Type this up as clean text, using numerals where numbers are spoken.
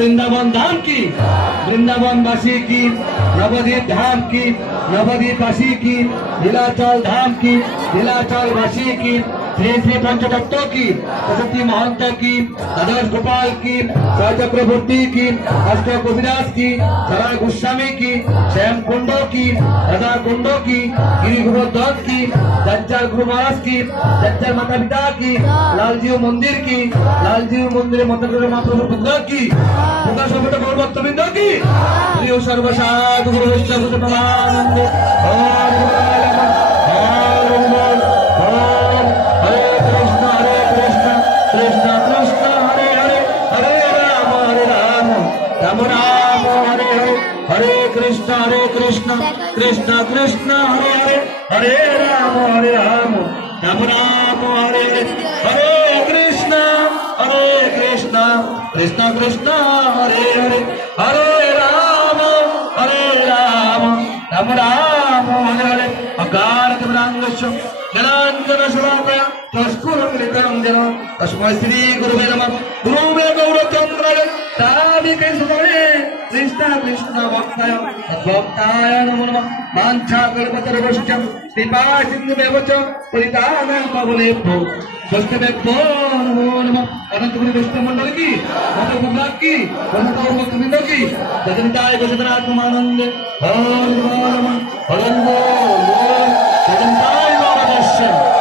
वृंदावन धाम की, वृंदावन वासी की, नवद्वीप धाम की, नवद्वीप वासी की, नीलाचल धाम की, नीलाचल वासी की, श्री श्री पंचतत्व की, सरस्वती महंत की, द्वादश गोपाल की, चक्रवर्ती की, अष्ट कविराज की, सरल गोस्वामी की, श्याम कुंडो की, राधा कुंडो की, गिरी गोवर्धन की, जज्जर गुरु महाराज की, जज्जर माता पिता की, लालजी मंदिर की, लालजी मंदिर मतंगर महाप्रभु पुत्र की, पुत्र समेत गौर भक्तवृंद की, प्रिय सर्वसाधु गुरु वैष्णव प्रणानंद कृष्ण कृष्ण हरे हरे हरे राम राम राम हरे हरे हरे कृष्ण कृष्ण कृष्ण हरे हरे हरे राम राम राम हरे हरे हरे कृष्ण कृष्ण कृष्ण हरे हरे हरे राम राम हरे हरे अकारत ब्राह्मणस्य जलांजन शलाकया तस्कुरमिलितं जन तस्मै श्री गुरुवे नमः गुरुवे गौरचन्द्राय ताराविके सुमने कृष्ण कृष्ण भक्ताय भक्ताय नमो नमः वाञ्छा कल्पतरुभ्यश्च कृपा सिन्धुभ्यश्च च पतितानां पावनेभ्यो वैष्णवेभ्यो नमो नमः अनंतपुरी वैष्णव मंडल की माता गुजरात की वंदना भक्तवृंद की जगन्ताय गजनात्मानंद हर नमः हर नमः जगन्ताय नमः